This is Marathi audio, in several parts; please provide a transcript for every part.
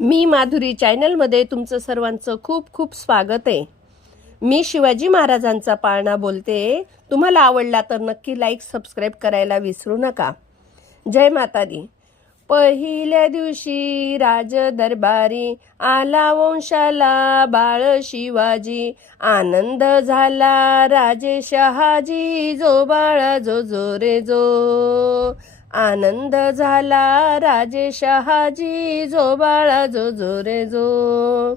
मी माधुरी चॅनलमध्ये तुमचं सर्वांचं खूप खूप स्वागत आहे. मी शिवाजी महाराजांचा पाळणा बोलते. तुम्हाला आवडला तर नक्की लाईक सबस्क्राईब करायला विसरू नका. जय माता दी पहिल्या दिवशी राज दरबारी आला वंशाला बाळ शिवाजी. आनंद झाला राजे शहाजी. जो बाळा जो जो रे जो. आनंद झाला राजे शहाजी जो बाळा जो जो रे जो.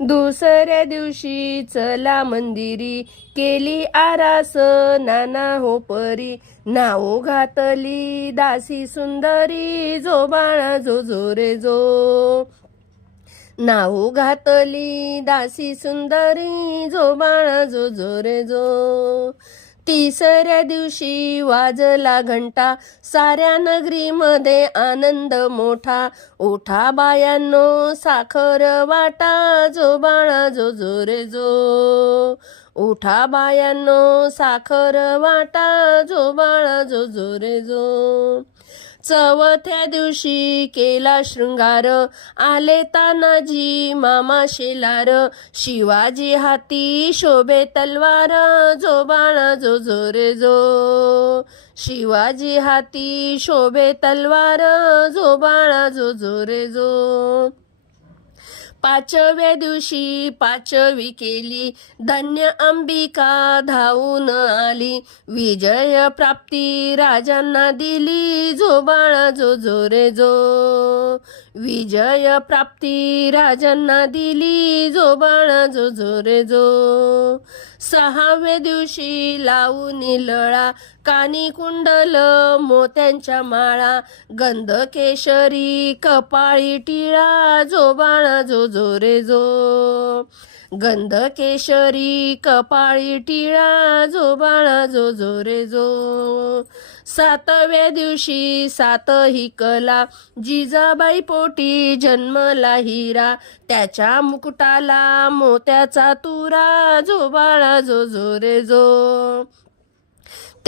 दुसऱ्या दिवशी चला मंदिरी केली आरास नाना हो परी. नाव घातली दासी सुंदरी जो बाळा जो जो रे जो. नाव घातली दासी सुंदरी जो बाळा जो जो रे जो. तिसऱ्या दिवशी वाजला घंटा. साऱ्या नगरीमध्ये आनंद मोठा. ओठा बायांनो साखर वाटा जो बाळा जो जो रे जो. उठा बायांनो साखर वाटा जो बाळा जो जो रे जो. चौथ्या दिवशी केला शृंगार. आले तानाजी मामा शेलार. शिवाजी हाती शोभे तलवार. जो बाळा जो जो रे जो शिवाजी हाती शोभे तलवार. जो बाळा जो जो रे जो पाचव्या दिवशी पाचवी केली. धन्य अंबिका धावून आली. विजय प्राप्ती राजांना दिली. जोबाळा जो जो रे जो विजय प्राप्ती राजांना दिली. जोबाळा जो जो रे जो सहाव्या दिवशी लावून लळा कानी कुंडल मोत्यांच्या माळा गंध केशरी कपाळी टिळा जो बाळा जो जो रे जो गंध केशरी कपाळी टिळा जो बाळा जो जो रे जो सातव्या दिवशी सातही कला जिजाबाई पोटी जन्मला हिरा त्याच्या मुकुटाला मोत्याचा तुरा जो बाळा जो जो रे जो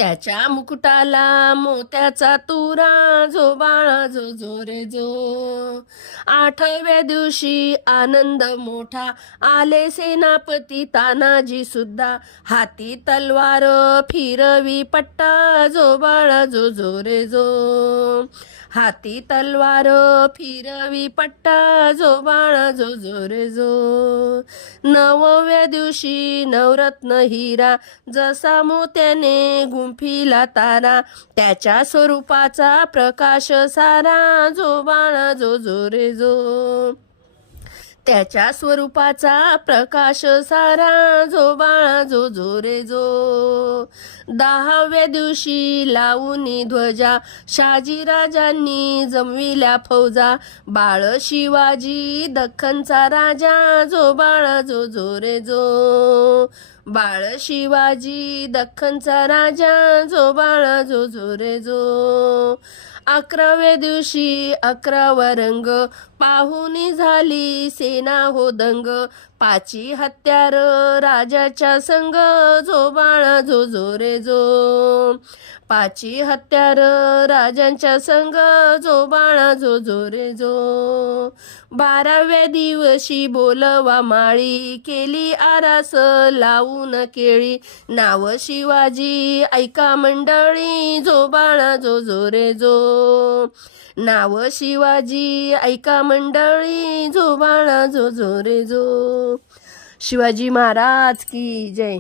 त्याच्या मुकुटाला मोत्याचा तुरा जो बाळा जो जो रे जो. आठव्या दिवशी आनंद मोठा आले सेनापती तानाजी सुद्धा. हाती तलवार फिरवी पट्टा जो बाळा जो जो रे जो. हाती तलवार फिरवी पट्टा जो बाळा जो जो रे जो. नवव्या दिवशी नवरत्न हिरा जसा मोत्याने गुंफिला तारा त्याच्या स्वरूपाचा प्रकाश सारा जो बाळा जो जो रे जो. त्याच्या स्वरूपाचा प्रकाश सारा जो बाळा जो जो रे जो. दहाव्या दिवशी लावूनी ध्वजा शहाजीराजांनी जमविल्या फौजा. बाळ शिवाजी दख्खनचा राजा जो बाळा जो जो रे जो. बाळ शिवाजी दख्खनचा राजा जो बाळा जो जो रे जो. अकराव्या दिवशी अकरावा रंग पाहुणी झाली सेना हो दंग. पाची हत्यार राजाच्या संग जो बाळा जो जो रे जो. पाची हत्यार राजांच्या संग जो बाळा जो जो रे जो. बाराव्या दिवशी बोलवा माळी केली आरास लावून केळी. नाव शिवाजी ऐका मंडळी जो बाळा जो जो रे जो. नाव शिवाजी ऐका मंडळी जो बाळा जो जो रे जो. शिवाजी महाराज की जय.